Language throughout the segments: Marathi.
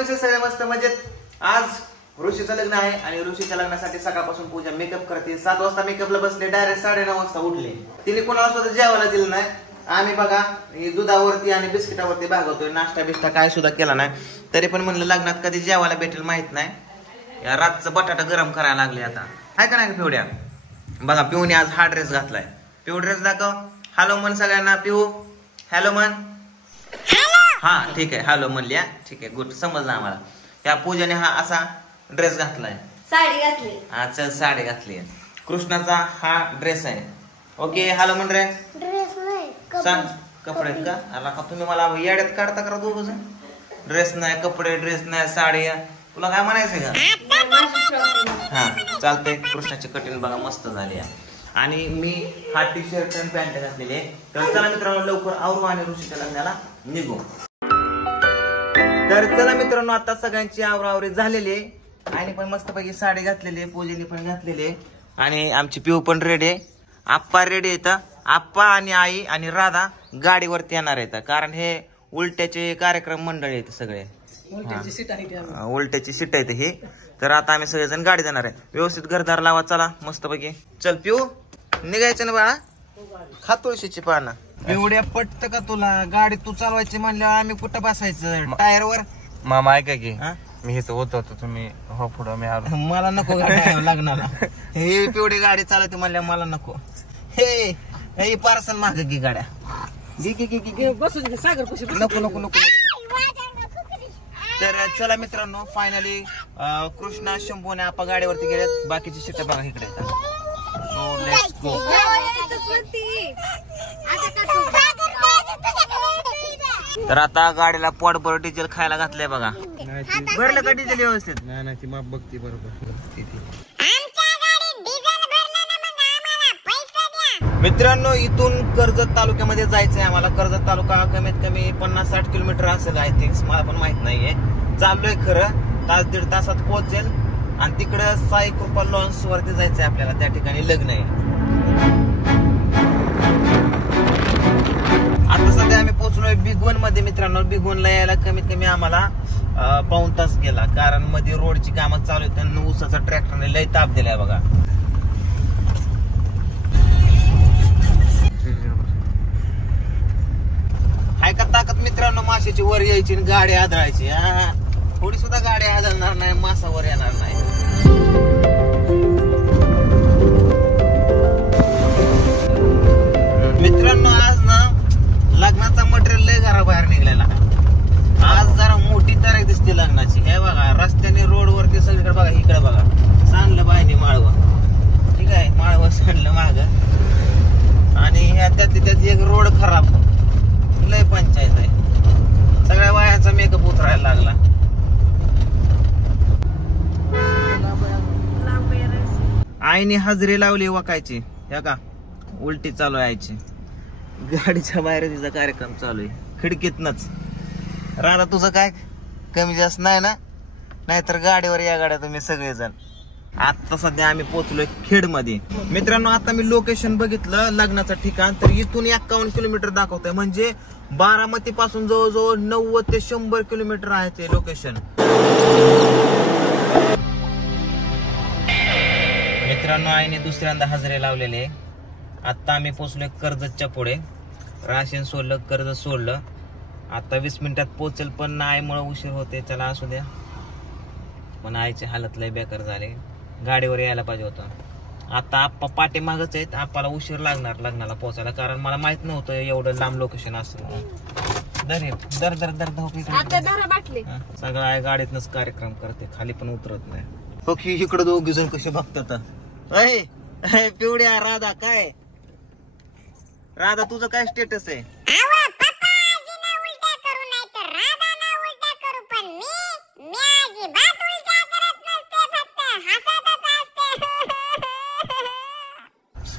कसे सगळे मस्त मजेत. आज ऋषीचं लग्न आहे आणि ऋषीच्या लग्नासाठी सकाळपासून पूजा मेकअप करते. 7 वाजता मेकअपला बसले, डायरेक्ट 9:30 वाजता उठले. तिने कोणाला सुद्धा जेवायला दिलं नाही. आम्ही बघा दुधावरती आणि बिस्किटावरती भागवतोय, नाश्ता बिस्टा काय सुद्धा केला नाही. तरी पण म्हणलं लग्नात कधी जेवायला भेटेल माहित नाही. या रातचं बटाटा गरम करायला लागले आता, हाय का नाही पिवड्या. बघा पिऊने आज हा ड्रेस घातलाय. पिऊ ड्रेस दाखव. हॅलो म्हण सगळ्यांना. पिऊ हॅलो म्हण. हा ठीक आहे, हॅलो म्हणल्या. ठीक आहे, गुड, समजलं आम्हाला. त्या पूजाने हा असा ड्रेस घातलाय, साडी घातली. हा चल, साडी घातली. कृष्णाचा हा ड्रेस आहे. ओके, हॅलो म्हण रे. सांग कपडे का आला का तुम्ही मला येड्यात काढता करा दोघ जण. ड्रेस नाही, कपडे, ड्रेस नाही, साडी. तुला काय म्हणायचंय का? हा चालतंय. कृष्णाची कटिंग बघा मस्त झाली आहे. आणि मी हा टी शर्ट आणि पॅन्ट घातलेली आहे. तर चला मित्रांनो लवकर आवरू आणि ऋषीच्या लग्नाला निघू. तर चला मित्रांनो, आता सगळ्यांची आवरावरी झालेली आहे आणि पण मस्तपैकी साडी घातलेली आहे, पूजेने पण घातलेली आहे आणि आमची पिऊ पण रेडी आहे. आप्पा रेडी येतं. आप्पा आणि आई आणि राधा गाडीवरती येणार आहेत, कारण हे उलट्याचे कार्यक्रम मंडळ आहेत सगळे. उलट्याची सीट आहेत ही. तर आता आम्ही सगळेजण गाडी जाणार आहे. व्यवस्थित घरदार लावा. चला मस्तपैकी. चल पिऊ निघायचं ना बाळा. खा तुळशीची पानं. एवढ्या पटत का तुला? गाडी तू चालवायची म्हणल्यावर आम्ही कुठं बसायचं टायर वर? मामा ऐका की, मी इथं होतो तुम्ही हो पुढं मी आलो. मला नको लग्नाला. हे पिवडी गाडी चालवते म्हणल्या मला नको. हे पार्सल माग घे गाड्या. नको नको नको. तर चला मित्रांनो, फायनली कृष्णा, शंभू आणि आपा गाडीवरती गेलेत. बाकीची सीट बघा इकडे. तर आता गाडीला पोटभर डिझेल खायला घातलंय बघा. भरलं का डिझेल व्यवस्थित? नाही ती माप बघती बरोबर. मित्रांनो, इथून कर्जत तालुक्यामध्ये जायचंय आम्हाला. कर्जत तालुका कमीत कमी 50-60 किलोमीटर असेल आय थिंक, मला पण माहित नाहीये. चाललोय खरं, तास दीड तासात पोहोचेल. आणि तिकडं साई कृपा लॉन्स वरती जायचंय आपल्याला. त्या ठिकाणी लग्न आहे. आता सध्या आम्ही पोहोचलोय बिगवन मध्ये मित्रांनो. बिगवनला यायला कमीत कमी आम्हाला पाऊण तास गेला, कारण मध्ये रोडची कामं चालू आहेत. त्यांना ऊसाचा ट्रॅक्टरने लय ताप दिलाय बघा. हाय का ताकद मित्रांनो माशाची वर यायची आणि गाडी आदळायची. थोडी सुद्धा गाडी आदळणार नाही, मासा वर येणार नाही. मित्रांनो आज ना लग्नाचा मटेरियल लय घराबाहेर निघलेला. आज जरा मोठी तारीख दिसते लग्नाची. हे बघा रस्त्याने रोड वरती सगळीकडे बघा. इकडे बघा सांडलं बाईने माळवं. ठीक आहे, माळवं सांडलं माग. आणि ह्या त्यात एक रोड खराब. लय पंचायत आहे. सगळ्या बायांचा मेकअप उतरायला लागला. आईने हजरी लावली वाकायची. हे का उलटी चालू आहे आईची. गाडीच्या बाहेर तिचा कार्यक्रम चालू आहे खिडकीतनच. राधा तुझं काय कमी जास्त नाही ना? नाहीतर गाडीवर या गाड्या तुम्ही सगळेजण. आता सध्या आम्ही पोहोचलोय खेड मध्ये. मित्रांनो आता मी लोकेशन बघितलं लग्नाचं ठिकाण. तर इथून 51 किलोमीटर दाखवतंय. म्हणजे बारामती पासून जवळजवळ 90 ते 100 किलोमीटर आहे ते लोकेशन. मित्रांनो आईने दुसऱ्यांदा हजेरी लावलेले. आता आम्ही पोहोचलोय कर्जतच्या पुढे. राशन सोडलं, कर्जत सोडलं. आता 20 मिनिटात पोहोचेल, पण आईमुळे उशीर होते. चला असू द्या. पण आईची हालत लय बेकार झाली. गाडीवर यायला पाहिजे होतं. आता आप्पा पाठीमागच आहेत. आप्पाला उशीर लागणार लग्नाला पोहोचायला, कारण मला माहित नव्हतं एवढं लांब लोकेशन असं. दर दर दर सगळं आहे गाडीतनच कार्यक्रम करते, खाली पण उतरत नाही. ओके, इकडे दोघी जण कसे बघतात. पिवड्या राधा काय? राधा तुझं काय स्टेटस आहे?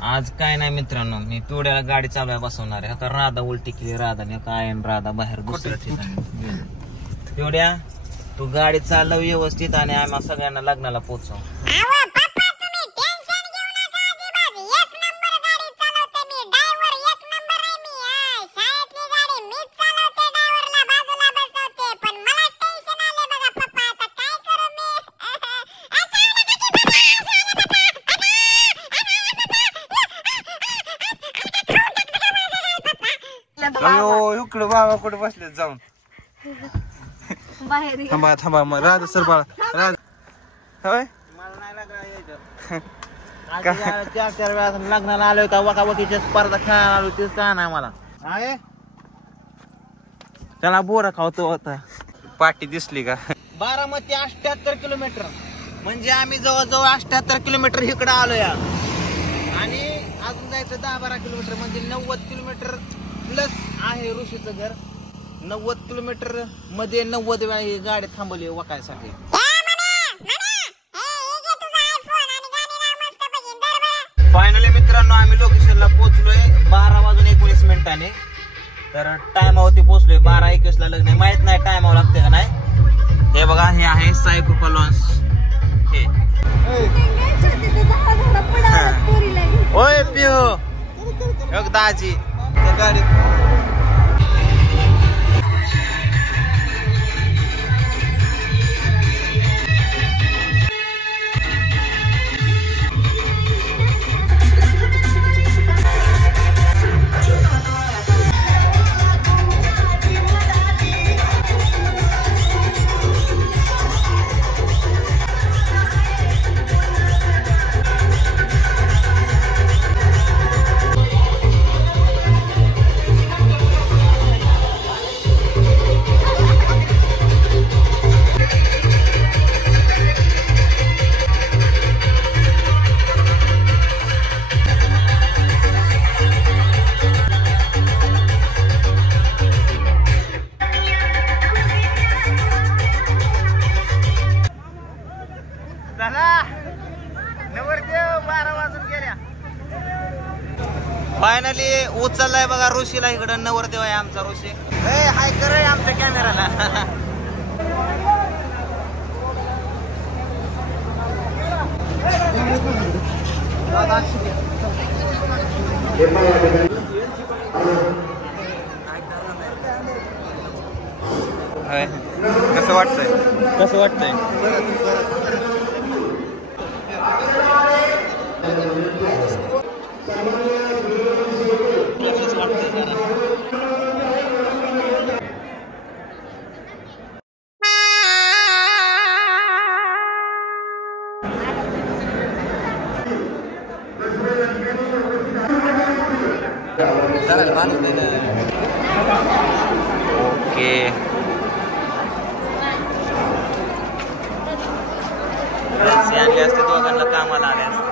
आज काय नाही मित्रांनो, मी पिवड्याला गाडी चालवायला बसवणार आहे. आता राधा उलटी केली. राधाने काय राधा बाहेर दुसऱ्या ठिकाणी. पिवड्या तू गाडी चालव व्यवस्थित आणि आम्हा सगळ्यांना लग्नाला पोहोचव. इकडं बाबा कुठे बसले जाऊन बाहेर थांबा थांबा मग राजा सर बाळा राजा होय मला नाही लागला यायचं. चार चार वेळा लग्नाला आलोय का वकावकीच्या स्पर्धा खेळायला आलो तेच का नाही मला आहे त्याला बोरा खावतो होता. पाठी दिसली का? बारामती 78 किलोमीटर म्हणजे आम्ही जवळजवळ 78 किलोमीटर इकडे आलो या आणि अजून जायचं 10-12 किलोमीटर म्हणजे 90 किलोमीटर प्लस आहे ऋषीचं घर. 90 किलोमीटर मध्ये 90 वेळा ही गाडी थांबवली वकायसाठी. फायनली मित्रांनो आम्ही लोकेशनला पोहोचलोय 12:19 तर टायमावरती पोहोचलोय. 12:21 ला लग्न आहे. माहित नाही टायमावर लागते का नाही. हे बघा हे आहे साई कृपा लॉन्स. हे ओय पिहो दाजी गाडी फायनली उचललाय बघा ऋषीला. इकडं नवरदेव आहे आमचा ऋषी. हाय कर आमच्या कॅमेराला. कसं वाटतंय? कसं वाटतंय? ओके आणले असते दोघांना कामाला आले असते.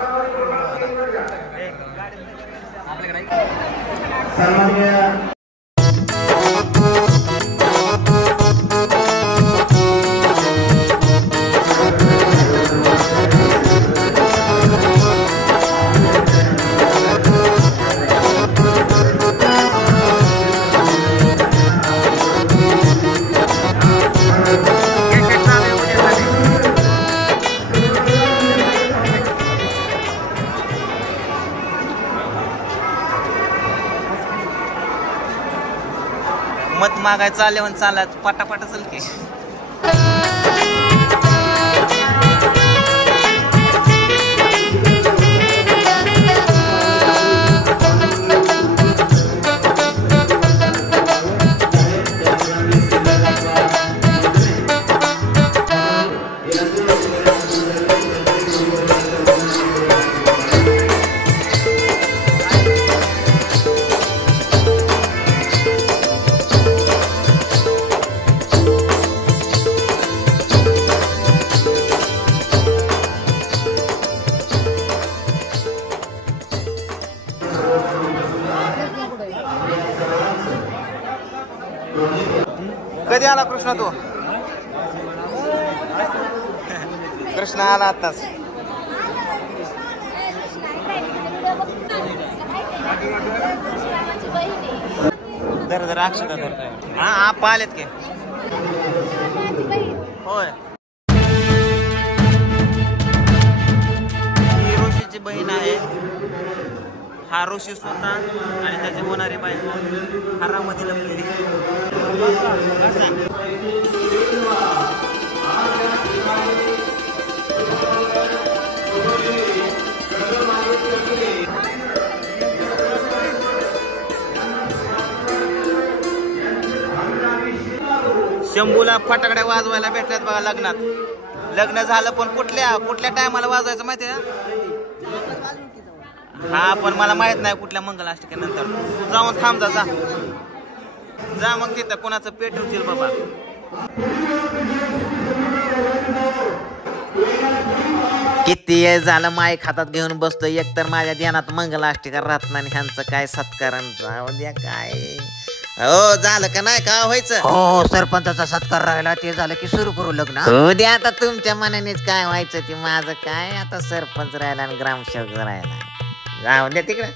मत मागाय चालले म्हणून चालला पटापट चल की. कधी आला कृष्णा तू? कृष्णा आला आताच. धर धर अक्षता धरतोय. हा आपा आलेत की. होय ही ऋषीची बहीण आहे. हा ऋषी स्वतः आणि त्याची होणारी बायको हारामध्ये लपलेली. शंभूला फटाकड्या वाजवायला भेटल्यात बघा लग्नात. लग्न झालं पण कुठल्या टायमाला वाजवायचं माहितीये का? हा पण मला माहित नाही कुठल्या मंगलाष्टकेनंतर. जाऊन थांब जा मग तिथं कोणाचं पेट उचल बाबा. किती झालं माईक हातात घेऊन बसतोय. एकतर माझ्या ध्यानात मंगलाष्टिका राहत नाही. ह्यांचं काय सत्कारण राहू द्या काय. हो झालं का नाही का व्हायचं? हो सरपंचाचा सत्कार राहिला ते झालं की सुरू करू लग्न. हो द्या आता तुमच्या मनानेच काय व्हायचं ते. माझं काय आता सरपंच राहिला आणि ग्रामसेवक राहिला. जाऊ द्या तिकडे.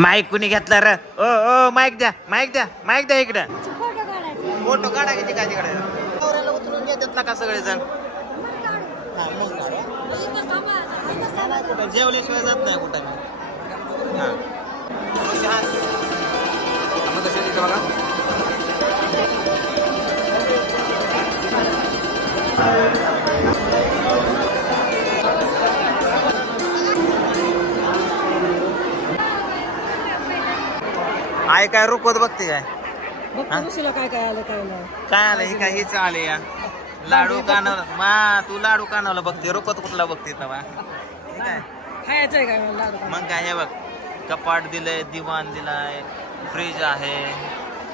माईक कुणी घेतला र? ओ माईक द्या इकडं. फोटो काढायचे काय तिकडे नवऱ्याला उचलून घेतात ना का सगळेजण. जेवल्याशिवाय जात नाही कुठं मी. बघा आई काय रुकवत बघते काय. काय आलं हे काय हेच आले या लाडू कानवला. तू लाडू कानवला बघते. रुकवत कुठला बघते तवा. मग काय हे बघ कपाट दिलंय, दिवाण दिलाय, फ्रीज आहे,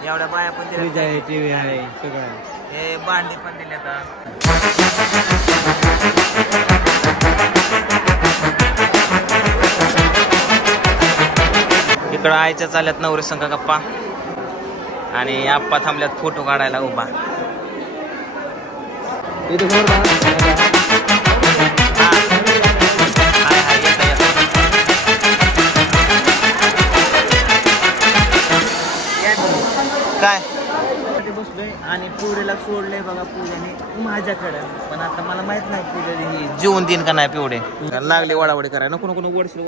एवढ्या बाया पण दिल्या, टीव्ही आहे, सगळं हे भांडी पण दिले. आता इकडं आईच्या चालल्यात नवरी संघ गप्पा आणि आप्पा थांबल्यात फोटो काढायला उभा. काय बसलोय आणि पिवडेला सोडलंय बघा पूजाने माझ्याकडे. पण आता मला माहित नाही पूजा जेवून देईन का नाही. पिवडे लागले वडावडी करायला. नको नको वडशील.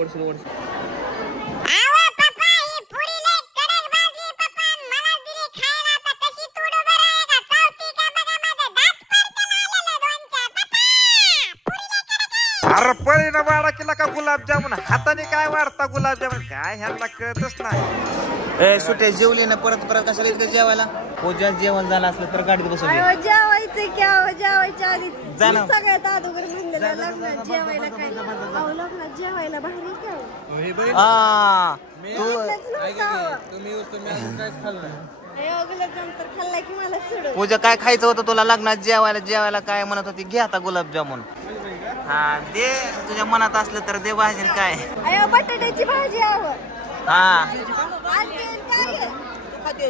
अरे पळी ना वाडा केला का गुलाबजामुन. हाताने काय वाढता गुलाबजामुन काय ह्यांना कळतच नाही. सुटे जेवली ना परत कशाला इकडे जेवायला. पूजा जेवण झालं असलं तर गाडीत बसवली. जेवायचं की जेवायच्या आधी सगळ्यात अगोदर म्हणलेलं लग्नात जेवायला काय. लग्नात जेवायला भारी पूजा काय खायचं होतं तुला लग्नात जेवायला काय म्हणत होती. घे आता गुलाबजामुन. हा दे तुझ्या मनात असलं तर दे भाजी. काय बटाट्याची भाजी आवड. हा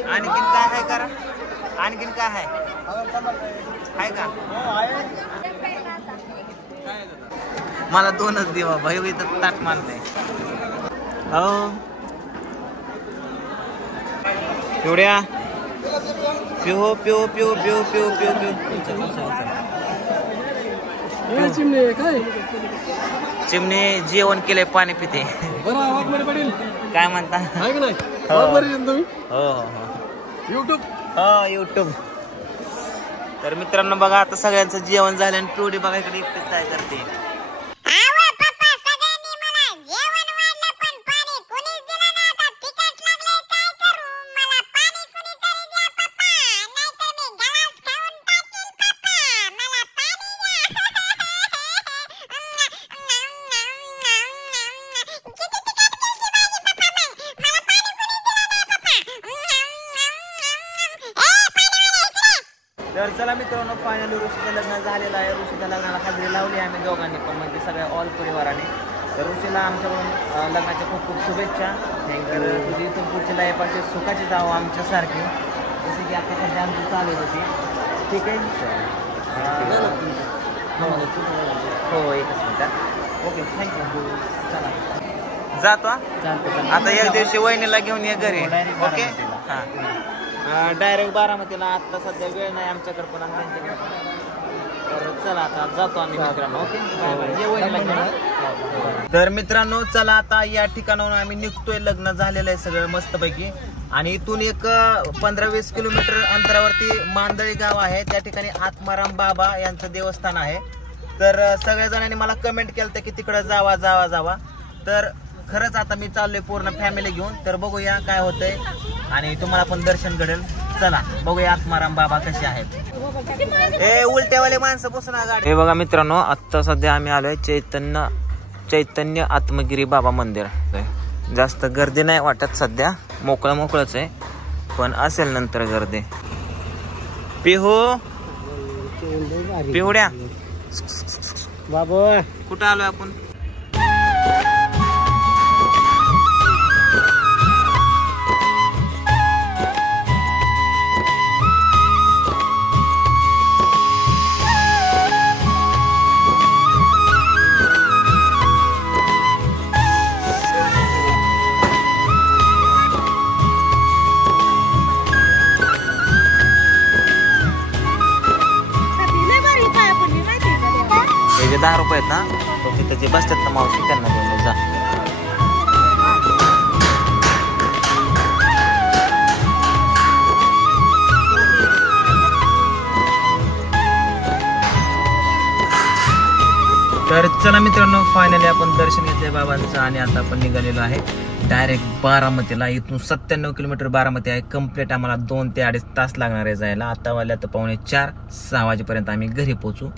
आणखीन काय आहे करा. आणखीन काय आहे का? मला दोनच दे बाबा. हे इथं ताट मानते. हो पिवड्या पिऊ. चिमणे जेवण केलंय पाणी पिते. काय म्हणता? युट्यूब. तर मित्रांनो बघा आता सगळ्यांचं जेवण झालं आणि पिवडी बघा इकडे एकटीच काय करते. तर चला मित्रांनो फायनली ऋषीचं लग्न झालेलं आहे. ऋषीच्या लग्नाला हजेरी लावली आम्ही दोघांनी पण म्हणजे सगळ्या ऑल परिवाराने. तर ऋषीला आमच्याकडून लग्नाच्या खूप खूप शुभेच्छा. तर तुझी इथून पुढची लाईफ अशी सुखाची जावं आमच्यासारखी, जसे की आता सध्या आमची चालू आहे तशी. ठीक आहे. हो एकच मिनिटात. Okay thank you. चला जातो आता एक दिवशी वहिनीला घेऊन ये घरी. ओके हां डायरेक्ट बारामतीला. आत्ता सध्या वेळ नाही आमच्याकडे पण त्यांच्याकडे. तर चला आता जातो आम्ही मित्रांनो. Okay bye bye. ये वहिनीला घेऊन. तर मित्रांनो चला आता या ठिकाणाहून आम्ही निघतोय. लग्न झालेलं आहे सगळं मस्तपैकी. आणि इथून एक 15-20 किलोमीटर अंतरावरती मांदळी गाव आहे. त्या ठिकाणी आत्माराम बाबा यांचं देवस्थान आहे. तर सगळ्या जणांनी मला कमेंट केलं की तिकडं जावा जावा जावा. तर खरंच आता मी चाललोय पूर्ण फॅमिली घेऊन. तर बघूया काय होतंय आणि तुम्हाला पण दर्शन घडेल. चला बघूया आत्माराम बाबा कसे आहेत. ए उलट्यावाले माणसं बसून गाडी. हे बघा मित्रांनो, आता सध्या आम्ही आलोय चैतन्य आत्मगिरी बाबा मंदिर. जास्त गर्दी नाही वाटत सध्या, मोकळंच आहे, पण असेल नंतर गर्दी. पिहुड्या बाबू कुठं आलोय आपण? हे जे 10 रुपये आहेत ना, तो तिथे जे बसतात ना मावशी, त्यांना देऊन जा. तर चला मित्रांनो, फायनली आपण दर्शन घेतलंय बाबांचं आणि आता आपण निघालेलो आहे डायरेक्ट बारामतीला. इथून 97 किलोमीटर बारामती आहे. कम्प्लीट आम्हाला 2 ते 2.5 तास लागणार आहे जायला. आता वाजल्या तर 3:45-6 वाजेपर्यंत आम्ही घरी पोहोचू.